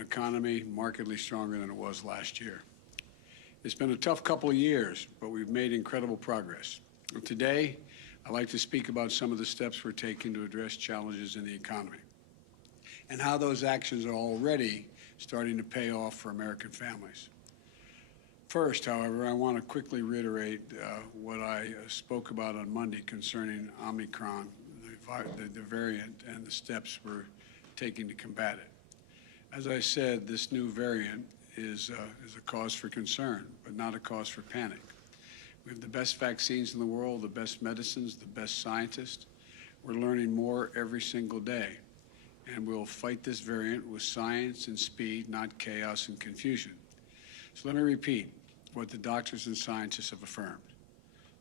an economy markedly stronger than it was last year. It's been a tough couple of years, but we've made incredible progress. And today, I'd like to speak about some of the steps we're taking to address challenges in the economy and how those actions are already starting to pay off for American families. First, however, I want to quickly reiterate what I spoke about on Monday concerning Omicron, the variant, and the steps we're taking to combat it. As I said, this new variant is a cause for concern, but not a cause for panic. We have the best vaccines in the world, the best medicines, the best scientists. We're learning more every single day, and we'll fight this variant with science and speed, not chaos and confusion. So let me repeat what the doctors and scientists have affirmed.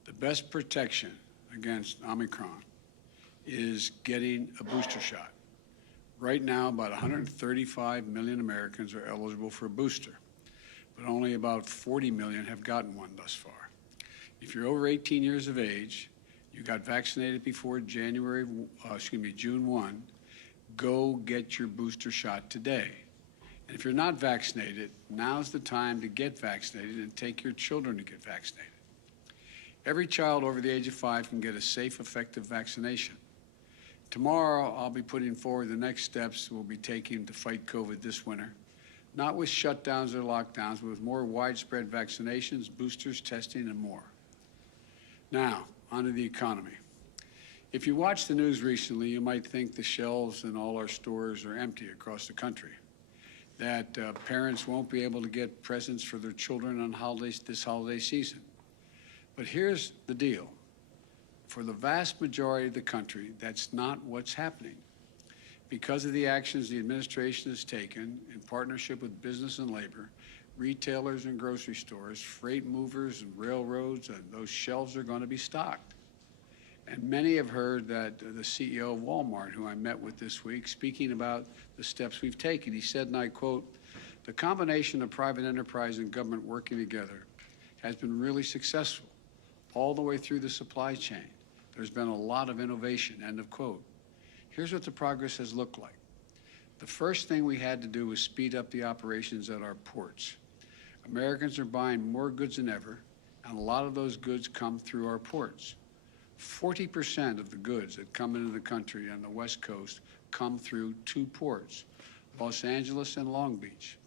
The best protection against Omicron is getting a booster shot. Right now, about 135 million Americans are eligible for a booster, but only about 40 million have gotten one thus far. If you're over 18 years of age, you got vaccinated before June 1, go get your booster shot today. And if you're not vaccinated, now's the time to get vaccinated and take your children to get vaccinated. Every child over the age of 5 can get a safe, effective vaccination. Tomorrow, I'll be putting forward the next steps we'll be taking to fight COVID this winter, not with shutdowns or lockdowns, but with more widespread vaccinations, boosters, testing, and more. Now, onto the economy. If you watched the news recently, you might think the shelves in all our stores are empty across the country, that parents won't be able to get presents for their children on this holiday season. But here's the deal. For the vast majority of the country, that's not what's happening. Because of the actions the administration has taken in partnership with business and labor, retailers and grocery stores, freight movers and railroads, and those shelves are going to be stocked. And many have heard that the CEO of Walmart, who I met with this week, speaking about the steps we've taken, he said, and I quote, "The combination of private enterprise and government working together has been really successful all the way through the supply chain. There's been a lot of innovation," end of quote. Here's what the progress has looked like. The first thing we had to do was speed up the operations at our ports. Americans are buying more goods than ever, and a lot of those goods come through our ports. 40% of the goods that come into the country on the West Coast come through 2 ports, Los Angeles and Long Beach.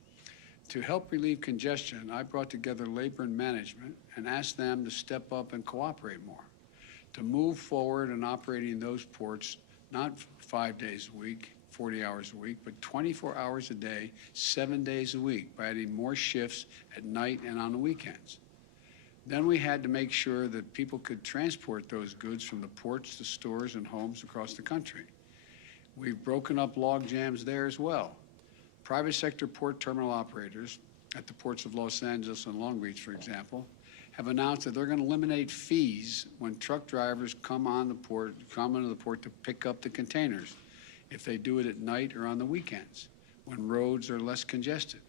To help relieve congestion, I brought together labor and management and asked them to step up and cooperate more, to move forward in operating those ports, not 5 days a week, 40 hours a week, but 24 hours a day, 7 days a week, by adding more shifts at night and on the weekends. Then we had to make sure that people could transport those goods from the ports to stores and homes across the country. We've broken up log jams there as well. Private sector port terminal operators at the ports of Los Angeles and Long Beach, for example, have announced that they're going to eliminate fees when truck drivers come into the port to pick up the containers, if they do it at night or on the weekends, when roads are less congested.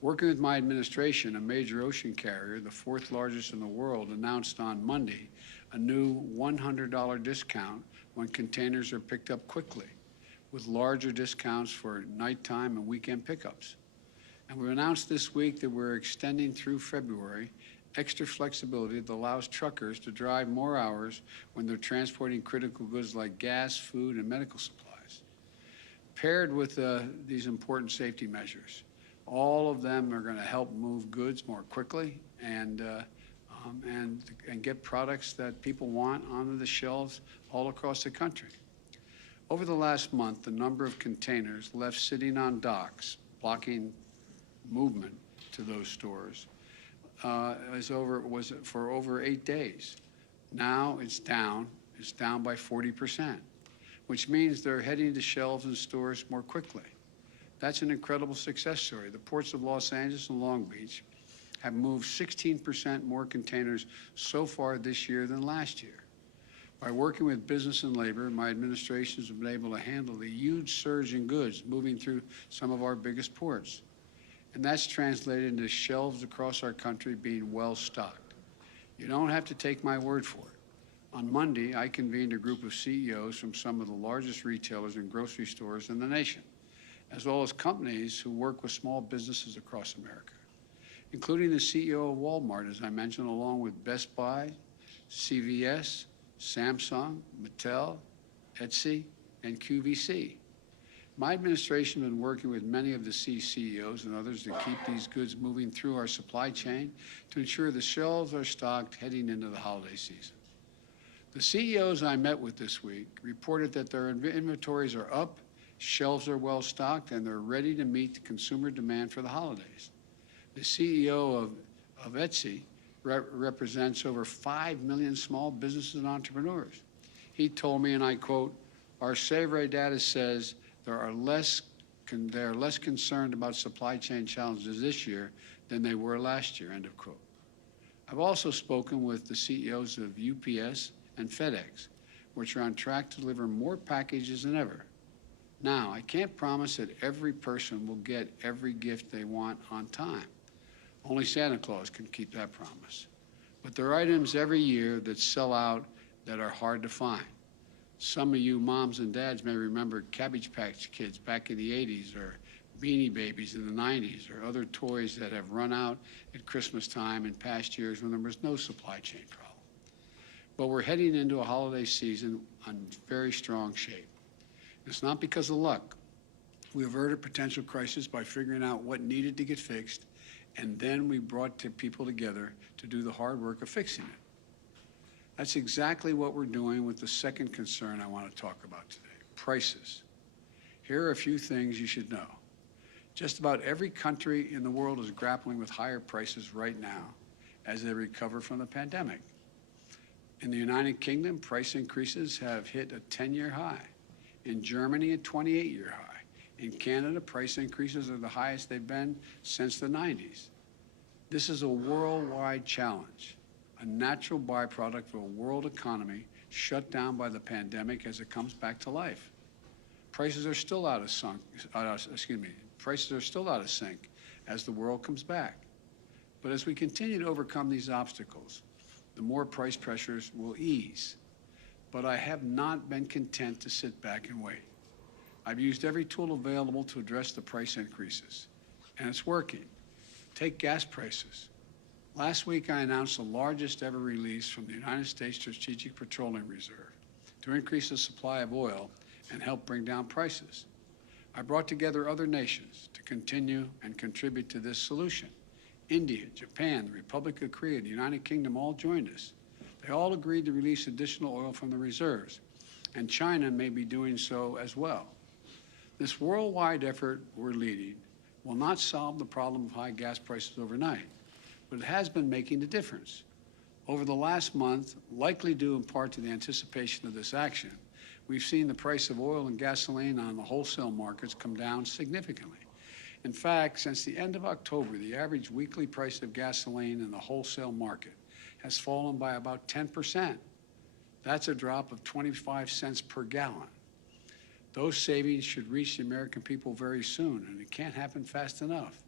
Working with my administration, a major ocean carrier, the 4th largest in the world, announced on Monday a new $100 discount when containers are picked up quickly, with larger discounts for nighttime and weekend pickups. And we announced this week that we're extending through February extra flexibility that allows truckers to drive more hours when they're transporting critical goods like gas, food, and medical supplies. Paired with these important safety measures, all of them are going to help move goods more quickly and get products that people want onto the shelves all across the country. Over the last month, the number of containers left sitting on docks, blocking movement to those stores, was for over 8 days. Now it's down by 40%, which means they're heading to shelves and stores more quickly. That's an incredible success story. The ports of Los Angeles and Long Beach have moved 16% more containers so far this year than last year. By working with business and labor, my administration has been able to handle the huge surge in goods moving through some of our biggest ports. And that's translated into shelves across our country being well stocked. You don't have to take my word for it. On Monday, I convened a group of CEOs from some of the largest retailers and grocery stores in the nation. as well as companies who work with small businesses across America, including the CEO of Walmart, as I mentioned, along with Best Buy, CVS, Samsung, Mattel, Etsy, and QVC. My administration has been working with many of the CEOs and others to keep these goods moving through our supply chain to ensure the shelves are stocked heading into the holiday season. The CEOs I met with this week reported that their inventories are up, shelves are well stocked, and they're ready to meet the consumer demand for the holidays. The CEO of Etsy represents over 5 million small businesses and entrepreneurs. He told me, and I quote, "Our survey data says they are less concerned about supply chain challenges this year than they were last year," end of quote. I've also spoken with the CEOs of UPS and FedEx, which are on track to deliver more packages than ever. Now, I can't promise that every person will get every gift they want on time. Only Santa Claus can keep that promise. But there are items every year that sell out that are hard to find. Some of you moms and dads may remember Cabbage Patch Kids back in the 80s, or Beanie Babies in the 90s, or other toys that have run out at Christmas time in past years when there was no supply chain problem. But we're heading into a holiday season in very strong shape. It's not because of luck. We averted potential crisis by figuring out what needed to get fixed, and then we brought people together to do the hard work of fixing it. That's exactly what we're doing with the second concern I want to talk about today, prices. Here are a few things you should know. Just about every country in the world is grappling with higher prices right now as they recover from the pandemic. In the United Kingdom, price increases have hit a 10-year high. In Germany, a 28-year high. In Canada, price increases are the highest they've been since the 90s. This is a worldwide challenge, a natural byproduct of a world economy shut down by the pandemic as it comes back to life. Prices are still out of sync as the world comes back. But as we continue to overcome these obstacles, the more price pressures will ease. But I have not been content to sit back and wait. I've used every tool available to address the price increases, and it's working. Take gas prices. Last week, I announced the largest ever release from the United States Strategic Petroleum Reserve to increase the supply of oil and help bring down prices. I brought together other nations to continue and contribute to this solution. India, Japan, the Republic of Korea, the United Kingdom all joined us. They all agreed to release additional oil from the reserves, and China may be doing so as well. This worldwide effort we're leading will not solve the problem of high gas prices overnight, but it has been making a difference. Over the last month, likely due in part to the anticipation of this action, we've seen the price of oil and gasoline on the wholesale markets come down significantly. In fact, since the end of October, the average weekly price of gasoline in the wholesale market has fallen by about 10%. That's a drop of 25 cents per gallon. Those savings should reach the American people very soon, and it can't happen fast enough.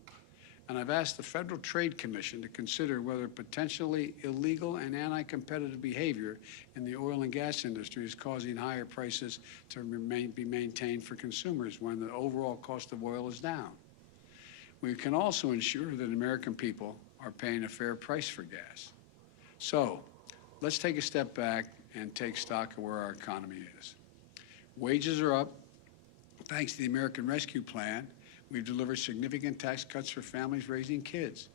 And I've asked the Federal Trade Commission to consider whether potentially illegal and anti-competitive behavior in the oil and gas industry is causing higher prices to be maintained for consumers when the overall cost of oil is down. We can also ensure that American people are paying a fair price for gas. So let's take a step back and take stock of where our economy is. Wages are up. Thanks to the American Rescue Plan, we've delivered significant tax cuts for families raising kids.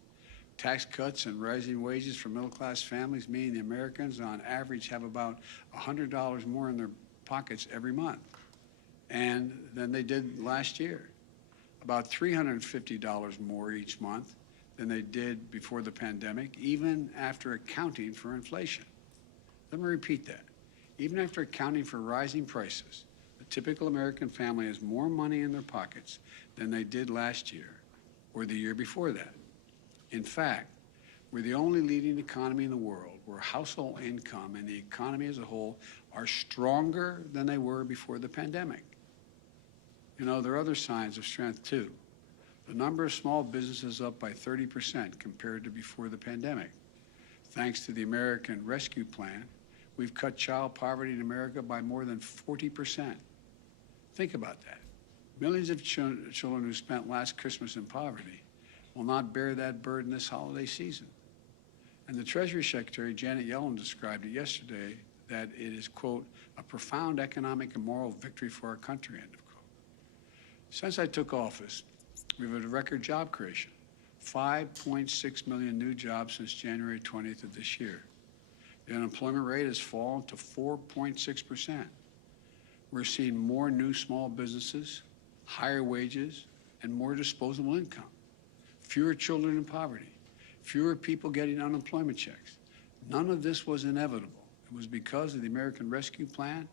Tax cuts and rising wages for middle-class families mean the Americans, on average, have about $100 more in their pockets every month than they did last year. About $350 more each month than they did before the pandemic, even after accounting for inflation. Let me repeat that. Even after accounting for rising prices, a typical American family has more money in their pockets than they did last year or the year before that. In fact, we're the only leading economy in the world where household income and the economy as a whole are stronger than they were before the pandemic. You know, there are other signs of strength, too. The number of small businesses up by 30% compared to before the pandemic. Thanks to the American Rescue Plan, we've cut child poverty in America by more than 40%. Think about that. Millions of children who spent last Christmas in poverty will not bear that burden this holiday season. And the Treasury Secretary, Janet Yellen, described it yesterday that it is, quote, a profound economic and moral victory for our country, end of quote. Since I took office, we've had a record job creation, 5.6 million new jobs since January 20th of this year. The unemployment rate has fallen to 4.6%. We're seeing more new small businesses, higher wages, and more disposable income. Fewer children in poverty, fewer people getting unemployment checks. None of this was inevitable. It was because of the American Rescue Plan,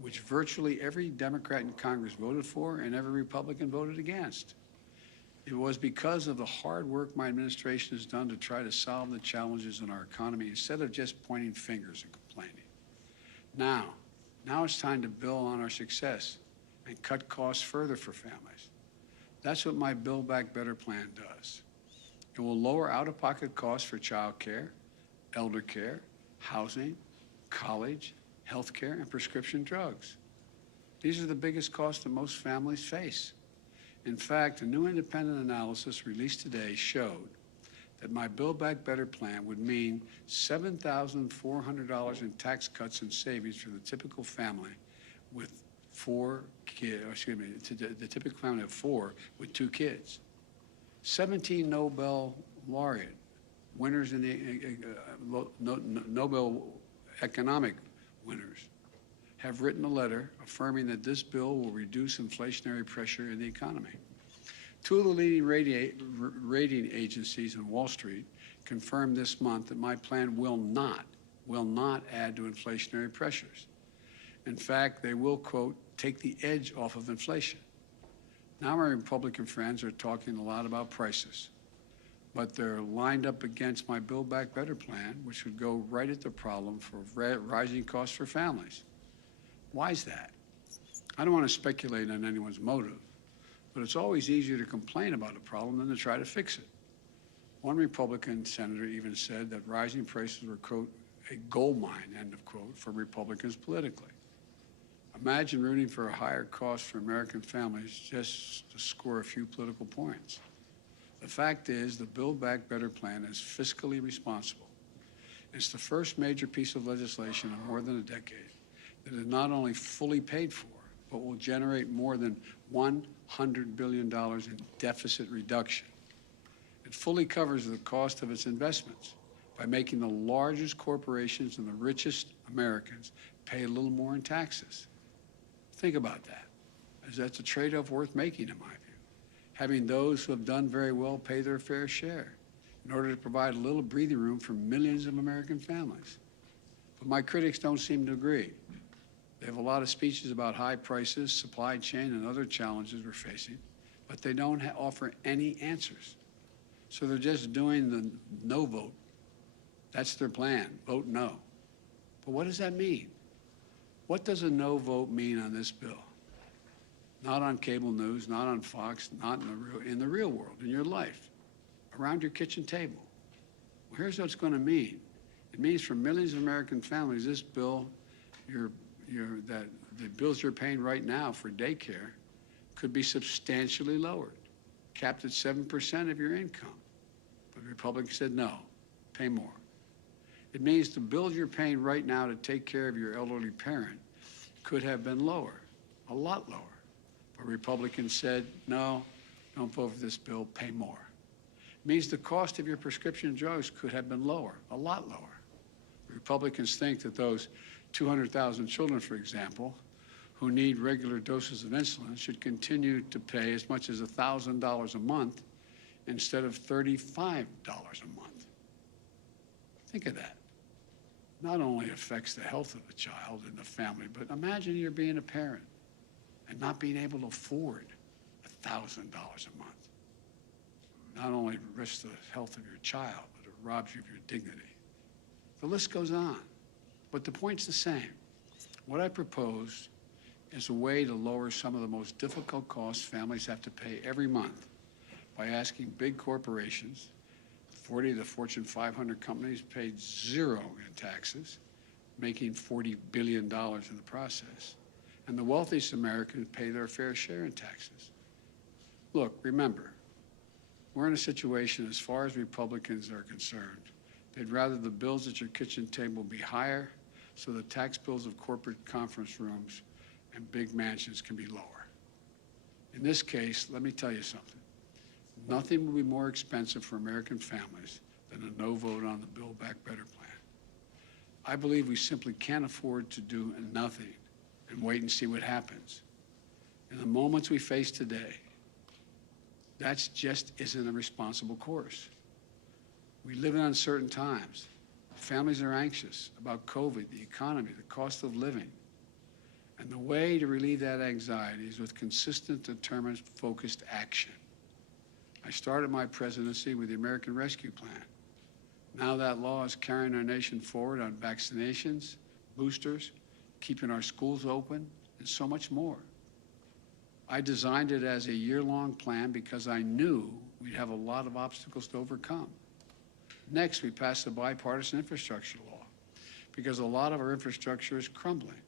which virtually every Democrat in Congress voted for and every Republican voted against. It was because of the hard work my administration has done to try to solve the challenges in our economy instead of just pointing fingers and complaining. Now it's time to build on our success and cut costs further for families. That's what my Build Back Better plan does. It will lower out-of-pocket costs for child care, elder care, housing, college, health care, and prescription drugs. These are the biggest costs that most families face. In fact, a new independent analysis released today showed that my Build Back Better plan would mean $7,400 in tax cuts and savings for the typical family with the typical family of 4 with 2 kids. 17 Nobel laureate winners in the Nobel economic winners have written a letter affirming that this bill will reduce inflationary pressure in the economy. 2 of the leading rating agencies on Wall Street confirmed this month that my plan will not add to inflationary pressures. In fact, they will, quote, take the edge off of inflation. Now my Republican friends are talking a lot about prices, but they're lined up against my Build Back Better plan, which would go right at the problem for rising costs for families. Why is that? I don't want to speculate on anyone's motive, but it's always easier to complain about a problem than to try to fix it. One Republican senator even said that rising prices were, quote, a gold mine, end of quote, for Republicans politically. Imagine rooting for a higher cost for American families just to score a few political points. The fact is, the Build Back Better plan is fiscally responsible. It's the first major piece of legislation in more than a decade that is not only fully paid for, but will generate more than $100 billion in deficit reduction. It fully covers the cost of its investments by making the largest corporations and the richest Americans pay a little more in taxes. Think about that. That's a trade-off worth making, in my view. Having those who have done very well pay their fair share in order to provide a little breathing room for millions of American families. But my critics don't seem to agree. They have a lot of speeches about high prices, supply chain, and other challenges we're facing, but they don't offer any answers. So they're just doing the no vote. That's their plan, vote no. But what does that mean? What does a no vote mean on this bill? Not on cable news, not on Fox, not in the real world, in your life, around your kitchen table. Well, here's what it's going to mean. It means for millions of American families, this bill, the bills you're paying right now for daycare could be substantially lowered, capped at 7% of your income. But the Republicans said no, pay more. It means the bills you're paying right now to take care of your elderly parent could have been lower, a lot lower. But Republicans said, no, don't vote for this bill, pay more. It means the cost of your prescription drugs could have been lower, a lot lower. Republicans think that those 200,000 children, for example, who need regular doses of insulin should continue to pay as much as $1,000 a month instead of $35 a month. Think of that. Not only affects the health of the child and the family, but imagine you're being a parent and not being able to afford $1,000 a month. Not only risks the health of your child, but it robs you of your dignity. The list goes on, but the point's the same. What I proposed is a way to lower some of the most difficult costs families have to pay every month by asking big corporations, 40 of the Fortune 500 companies paid 0 in taxes, making $40 billion in the process, and the wealthiest Americans pay their fair share in taxes. Look, remember, we're in a situation, as far as Republicans are concerned, they'd rather the bills at your kitchen table be higher so the tax bills of corporate conference rooms and big mansions can be lower. In this case, let me tell you something. Nothing will be more expensive for American families than a no vote on the Build Back Better plan. I believe we simply can't afford to do nothing and wait and see what happens. In the moments we face today, that just isn't a responsible course. We live in uncertain times. Families are anxious about COVID, the economy, the cost of living. And the way to relieve that anxiety is with consistent, determined, focused action. I started my presidency with the American Rescue Plan. Now that law is carrying our nation forward on vaccinations, boosters, keeping our schools open, and so much more. I designed it as a year-long plan because I knew we'd have a lot of obstacles to overcome. Next, we passed the Bipartisan Infrastructure Law because a lot of our infrastructure is crumbling.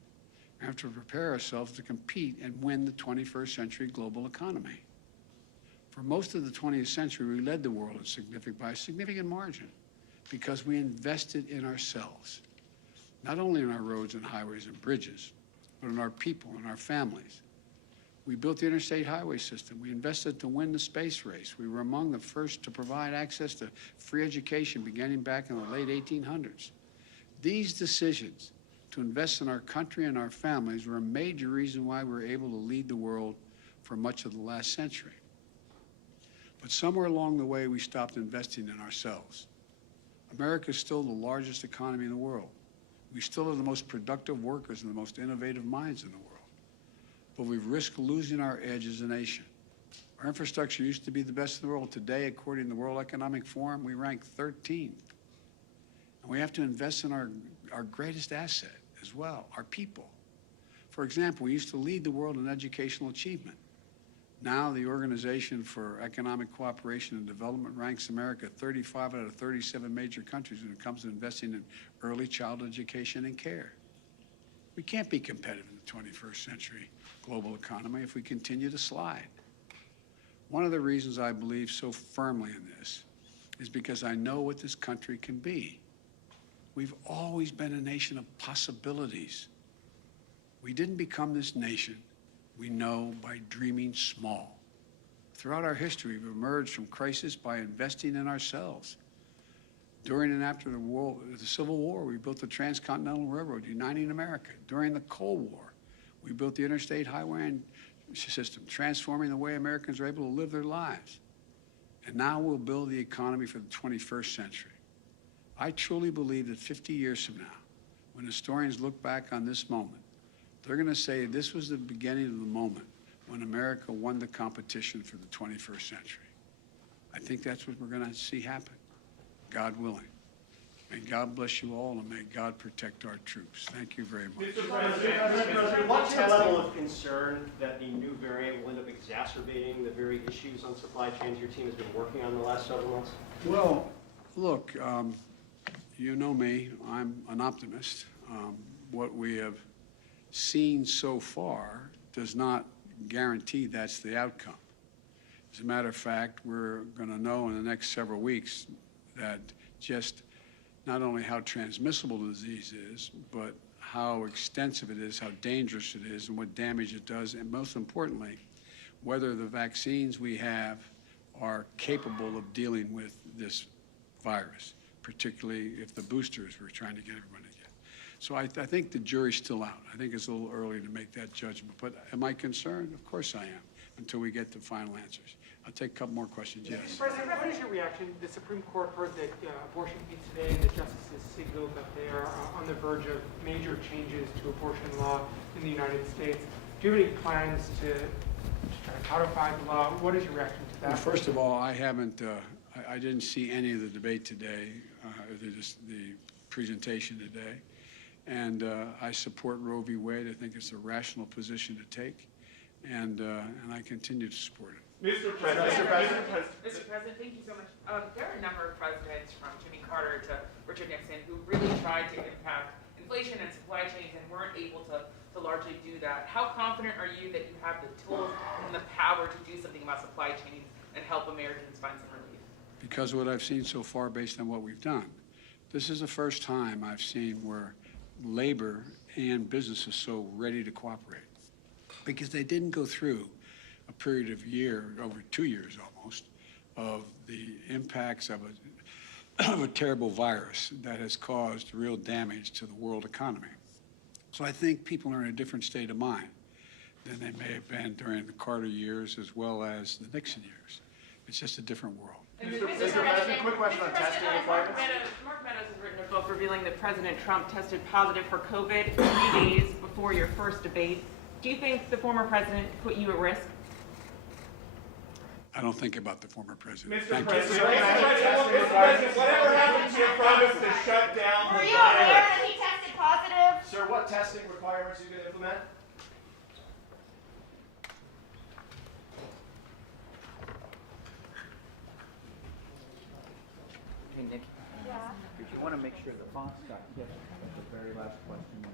We have to prepare ourselves to compete and win the 21st century global economy. For most of the 20th century, we led the world by a significant margin because we invested in ourselves, not only in our roads and highways and bridges, but in our people and our families. We built the interstate highway system. We invested to win the space race. We were among the first to provide access to free education beginning back in the late 1800s. These decisions to invest in our country and our families were a major reason why we were able to lead the world for much of the last century. But somewhere along the way, we stopped investing in ourselves. America is still the largest economy in the world. We still have the most productive workers and the most innovative minds in the world. But we've risked losing our edge as a nation. Our infrastructure used to be the best in the world. Today, according to the World Economic Forum, we rank 13th. And we have to invest in our greatest asset as well, our people. For example, we used to lead the world in educational achievement. Now the Organization for Economic Cooperation and Development ranks America 35 out of 37 major countries when it comes to investing in early childhood education and care. We can't be competitive in the 21st century global economy if we continue to slide. One of the reasons I believe so firmly in this is because I know what this country can be. We've always been a nation of possibilities. We didn't become this nation we know by dreaming small. Throughout our history, we've emerged from crisis by investing in ourselves. During and after the Civil War, we built the Transcontinental Railroad, uniting America. During the Cold War, we built the interstate highway system, transforming the way Americans are able to live their lives. And now we'll build the economy for the 21st century. I truly believe that 50 years from now, when historians look back on this moment, they're going to say this was the beginning of the moment when America won the competition for the 21st century. I think that's what we're going to see happen, God willing. May God bless you all, and may God protect our troops. Thank you very much. Mr. President, what's your level of concern that the new variant will end up exacerbating the very issues on supply chains your team has been working on the last several months? Well, look, you know me, I'm an optimist. What we have seen so far does not guarantee that's the outcome. As a matter of fact, we're going to know in the next several weeks that just not only how transmissible the disease is, but how extensive it is, how dangerous it is, and what damage it does, and most importantly, whether the vaccines we have are capable of dealing with this virus, particularly if the boosters we're trying to get everyone to get. So I think the jury's still out. I think it's a little early to make that judgment. But am I concerned? Of course I am, until we get the final answers. I'll take a couple more questions. Yes. Mr. President, what is your reaction? The Supreme Court heard that abortion needs today, and the justices signaled that they are on the verge of major changes to abortion law in the United States. Do you have any plans to try to codify the law? What is your reaction to that? Well, first of all, I haven't. I didn't see any of the debate today, the presentation today, and I support Roe v. Wade. I think it's a rational position to take, and I continue to support it. Mr. President, thank you so much. There are a number of presidents, from Jimmy Carter to Richard Nixon, who really tried to impact inflation and supply chains and weren't able to largely do that. that. How confident are you that you have the tools and the power to do something about supply chains and help Americans find some relief? Because of what I've seen so far based on what we've done. This is the first time I've seen where labor and business is so ready to cooperate. Because they didn't go through a period of over 2 years almost, of the impacts of a terrible virus that has caused real damage to the world economy. So I think people are in a different state of mind than they may have been during the Carter years as well as the Nixon years. It's just a different world. Mr. President, quick question on testing requirements. Mark Meadows has written a book revealing that President Trump tested positive for COVID 3 days before your first debate. Do you think the former president put you at risk? I don't think about the former president. Mr. Thank you. President, whatever happened to your promise to shut down Were the you aware virus? that he tested positive? Sir, what testing requirements are you going to implement? Hey, Nick, Yeah. did you want to make sure the font's got hit at the very last question?